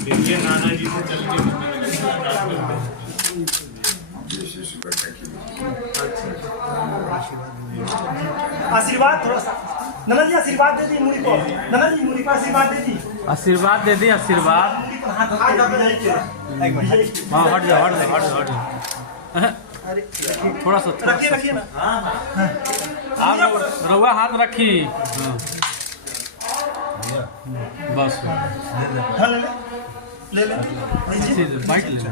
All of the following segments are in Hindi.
देखिए नाना जी से चल के आशीर्वाद थोड़ा सा नंदा जी आशीर्वाद दे दी मुड़ी को। नंदा जी मुड़ी को आशीर्वाद दे दी। आशीर्वाद दे दी आशीर्वाद। हाँ हट जाओ हट जाओ हट जाओ हट जाओ थोड़ा सा रखिए रखिए ना। आप रउआ हाथ रखी। बस हाँ ले ले बाइक ले ले।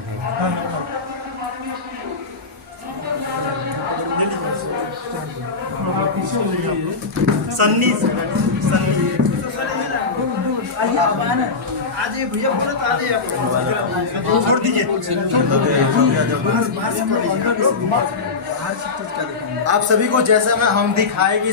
सन्नी सन्नी आज भैया पूरा छोड़ दीजिए। आप सभी को जैसा मैं हम दिखाए कि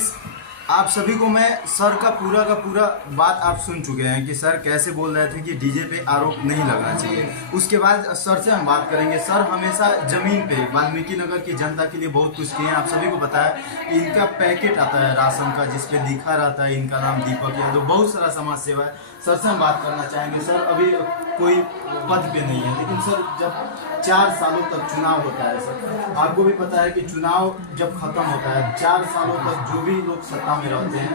आप सभी को मैं सर का पूरा बात आप सुन चुके हैं कि सर कैसे बोल रहे थे कि डीजे पे आरोप नहीं लगना चाहिए। उसके बाद सर से हम बात करेंगे। सर हमेशा ज़मीन पे वाल्मीकि नगर की जनता के लिए बहुत कुछ किए हैं। आप सभी को पता है इनका पैकेट आता है राशन का जिस पे लिखा रहता है इनका नाम दीपक यादव। बहुत सारा समाज सेवा है। सर से हम बात करना चाहेंगे। सर अभी कोई पद पे नहीं है लेकिन सर जब 4 सालों तक चुनाव होता है सर आपको भी पता है कि चुनाव जब खत्म होता है 4 सालों तक जो भी लोग सत्ता में रहते हैं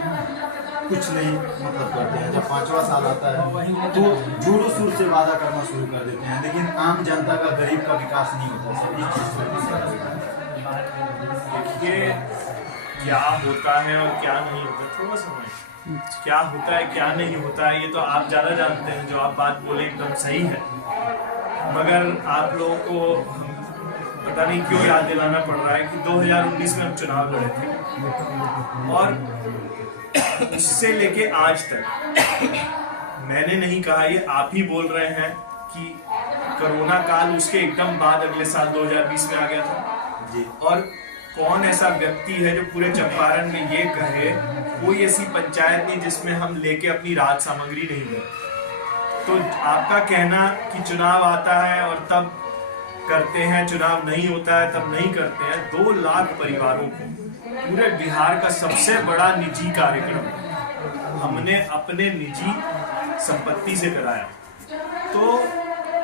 कुछ नहीं मतलब करते हैं। जब 5वां साल आता है तो जोरों शोर से वादा करना शुरू कर देते हैं लेकिन आम जनता का गरीब का विकास नहीं होता सर। इस चीज़ देखिए क्या होता है और क्या नहीं होता थोड़ा समय क्या होता है क्या नहीं होता है ये तो आप ज़्यादा जानते हैं। जो आप बात बोले एकदम सही है मगर आप लोगों को पता नहीं क्यों याद दिलाना पड़ रहा है कि 2019 में हम चुनाव लड़े थे और उससे लेके आज तक मैंने नहीं कहा ये आप ही बोल रहे हैं कि कोरोना काल उसके एकदम बाद अगले साल 2020 में आ गया था जी। और कौन ऐसा व्यक्ति है जो पूरे चंपारण में ये कहे कोई ऐसी पंचायत नहीं जिसमें हम लेके अपनी राहत सामग्री नहीं गए। तो आपका कहना कि चुनाव आता है और तब करते हैं चुनाव नहीं होता है तब नहीं करते हैं। 2 लाख परिवारों को पूरे बिहार का सबसे बड़ा निजी कार्यक्रम हमने अपने निजी संपत्ति से कराया। तो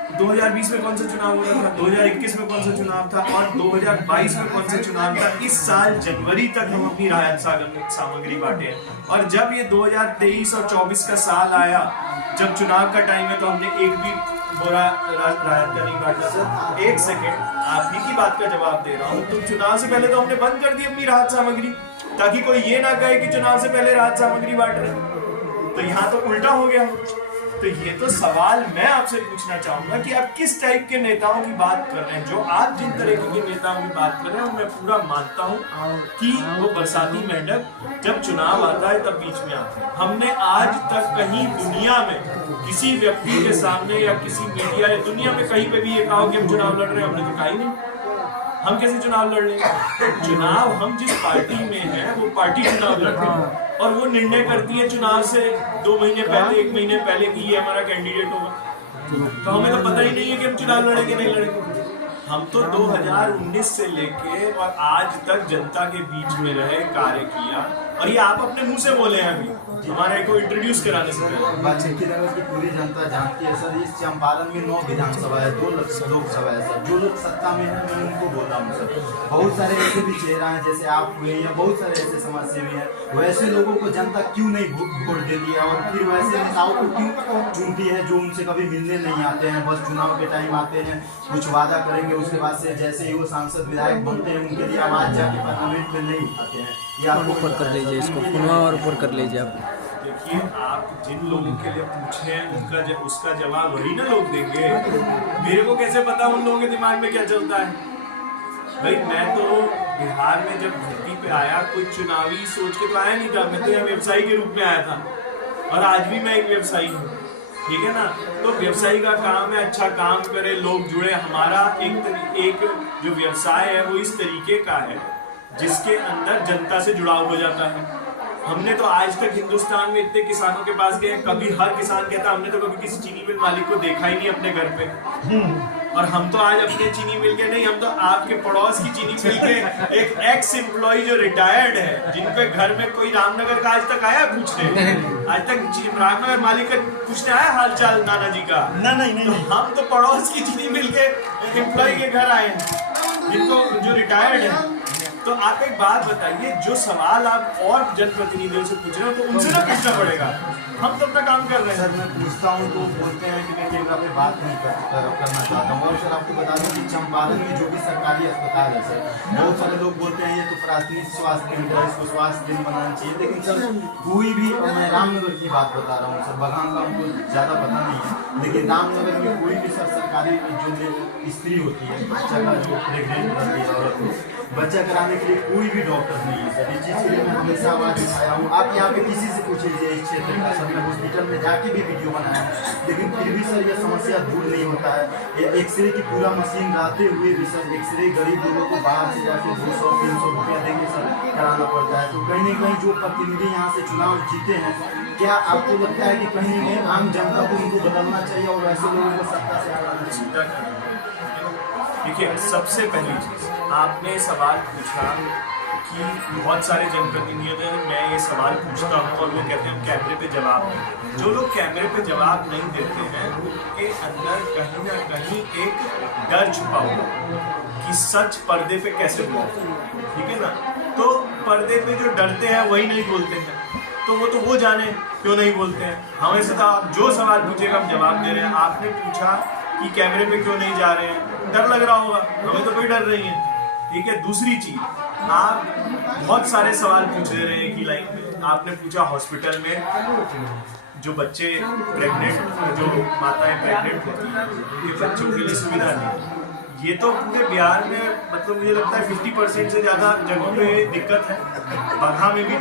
2020 में कौन सा चुनाव हो रहा था 2021 में कौन सा चुनाव था और 2022 में कौन सा चुनाव था। इस साल जनवरी तक हम अपनी राहत सामग्री बांटे और जब ये 2023 और 24 का साल आया जब चुनाव का टाइम है तो हमने एक भी बोरा राहत का नहीं बांटा। सर 1 सेकेंड आप ही की बात का जवाब दे रहा हूँ। तो चुनाव से पहले तो हमने बंद कर दी अपनी राहत सामग्री ताकि कोई ये ना कहे कि चुनाव से पहले राहत सामग्री बांट रहे। तो यहाँ तो उल्टा हो गया। तो ये तो सवाल मैं आपसे पूछना चाहूंगा कि आप किस टाइप के नेताओं की बात कर रहे हैं। जो आप जिन तरीके के नेताओं की बात कर रहे हैं मैं पूरा मानता हूँ कि वो बरसाती मेंढक जब चुनाव आता है तब बीच में आते हैं। हमने आज तक कहीं दुनिया में किसी व्यक्ति के सामने या किसी मीडिया या दुनिया में कहीं पे भी ये कहा कि हम चुनाव लड़ रहे हैं। हमने तो कहा ही नहीं। हम कैसे चुनाव लड़ रहे हैं। चुनाव हम जिस पार्टी में है वो पार्टी चुनाव लड़ रही है और वो निर्णय करती है चुनाव से 2 महीने पहले 1 महीने पहले कि ये हमारा कैंडिडेट होगा। तो हमें तो पता ही नहीं है कि हम चुनाव लड़ेंगे नहीं लड़ेंगे। हम तो 2019 से लेके और आज तक जनता के बीच में रहे कार्य किया और ये आप अपने मुंह से बोले हैं अभी हमारे को इंट्रोड्यूस कराने से पहले। वाल्मीकि नगर की पूरी जनता जानती है सर। इस चंपारण में 9 विधानसभा है 2 लोकसभा है सर। जो लोग सत्ता में है मैं उनको बोल रहा हूँ सर। बहुत सारे ऐसे भी चेहरा हैं जैसे आप हुए या बहुत सारे ऐसे समाज सेवी हैं। वैसे लोगों को जनता क्यों नहीं वोट देती है और फिर वैसे नेताओं को क्यों चुनती है जो उनसे कभी मिलने नहीं आते हैं। बस चुनाव के टाइम आते हैं कुछ वादा करेंगे उसके बाद से जैसे ही वो सांसद विधायक बनते हैं उनके लिए आवाज जाके पार्लियामेंट में नहीं उठाते हैं। ये आपको ऊपर कर लीजिए इसको पुनः और ऊपर कर लीजिए आप। देखिए आप जिन लोगों के लिए पूछे हैं उसका जवाब वही ना लोग देंगे। मेरे को कैसे पता उन लोगों के दिमाग में क्या चलता है। भाई मैं तो बिहार में जब धरती पे आया कोई चुनावी सोच के तो आया नहीं था। मैं तो यहाँ व्यवसायी के रूप में आया था और आज भी मैं एक व्यवसायी हूँ। ठीक है ना। तो व्यवसायी का काम है अच्छा काम करे लोग जुड़े। हमारा एक जो व्यवसाय है वो इस तरीके का है जिसके अंदर जनता से जुड़ाव हो जाता है। हमने तो आज तक हिंदुस्तान में इतने किसानों के पास गए, कभी हर किसान कहता हमने तो कभी किसी चीनी मिल मालिक को देखा ही नहीं अपने घर पे। और हम तो आज अपने चीनी मिल के नहीं, हम तो आपके पड़ोस की चीनी मिल के एक एक्स एम्प्लॉय जो रिटायर्ड है, जिनके घर में कोई रामनगर का आज तक आया पूछने, आज तक रामनगर मालिक का पूछने आया हालचाल नाना जी का? नहीं। हम तो पड़ोस की चीनी मिल के एम्प्लॉय के घर आए हैं, जिनको जो रिटायर्ड है। तो आप एक बात बताइए, जो सवाल आप और जनप्रतिनिधियों से पूछ रहे हो तो उनसे ना पूछना पड़ेगा, हम तो अपना काम कर रहे हैं। सर मैं पूछता हूँ तो बोलते हैं कि मैं कैमरा पे बात नहीं करना चाहता हूँ। और सर आपको बता दें कि चंपारण में जो भी सरकारी अस्पताल है सर, बहुत सारे लोग बोलते हैं ये तो प्राथमिक स्वास्थ्य केंद्र है, इसको स्वास्थ्य केंद्र बनाना चाहिए, लेकिन सर कोई भी, मैं रामनगर की बात बता रहा हूँ सर, बगान का हमको ज़्यादा पता नहीं है, लेकिन रामनगर में कोई भी सर सरकारी जो स्त्री होती है, बच्चा का जो प्रेगनेंट रहती है औरत को, बच्चा कराने के लिए कोई भी डॉक्टर नहीं है सर। इस चीज़ के लिए मैं हमेशा आवाज़ उठाया हूँ। आप यहाँ पे किसी से पूछ लीजिए इस क्षेत्र का सर, मैं हॉस्पिटल में जाके भी वीडियो बनाया, लेकिन फिर भी सर यह समस्या दूर नहीं होता है। ये एक्सरे की पूरा मशीन रहते हुए भी सर एक्सरे गरीब लोगों को बाहर से जाके 200-300 रुपया देंगे सर कराना पड़ता है। तो कहीं न कहीं जो प्रतिनिधि यहाँ से चुनाव जीते हैं, क्या आपको लगता है कि कहीं न कहीं आम जनता को उनको बदलना चाहिए और ऐसे लोगों को सत्ता से हटाना चाहिए? देखिए, सबसे पहली चीज आपने सवाल पूछा कि बहुत सारे जनप्रतिनिधियों ने, मैं ये सवाल पूछता हूँ और वो कहते हैं कैमरे पे जवाब नहीं देते। जो लोग कैमरे पे जवाब नहीं देते हैं उनके अंदर कहीं ना कहीं एक डर छुपा हुआ कि सच पर्दे पे कैसे बोलते हैं, ठीक है ना? तो पर्दे पे जो डरते हैं वही नहीं बोलते हैं, तो वो जाने क्यों नहीं बोलते हैं। हमें से तो आप जो सवाल पूछेगा हम जवाब दे रहे हैं। आपने पूछा कि कैमरे पे क्यों नहीं जा रहे हैं, डर लग रहा होगा, हमें तो कोई डर नहीं है, ठीक है। दूसरी चीज, आप बहुत सारे सवाल पूछ ले रहे हैं कि लाइन में आपने पूछा हॉस्पिटल में जो बच्चे प्रेग्नेंट, जो माताएं प्रेग्नेंट होती हैं, उनके बच्चों के लिए सुविधा नहीं। ये तो पूरे बिहार में मतलब मुझे लगता है 50% से ज़्यादा जगहों पे दिक्कत है। बगहा में भी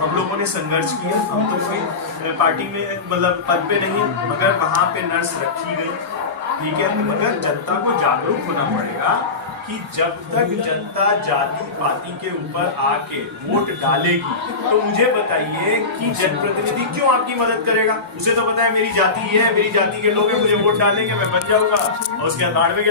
हम लोगों ने संघर्ष किया, हम तो कोई पार्टी में मतलब पद पे नहीं है, मगर वहाँ पे नर्स रखी गई, ठीक है। मगर जनता को जागरूक होना पड़ेगा कि जब तक जनता जाति पाति के ऊपर आके वोट डालेगी, तो मुझे बताइए कि जनप्रतिनिधि क्यों आपकी मदद करेगा? उसे तो पता है मेरी जाति ये है, मेरी जाति के लोग हैं, मुझे वोट डालेंगे, मैं बच जाऊंगा और उसके बाद बाढ़ में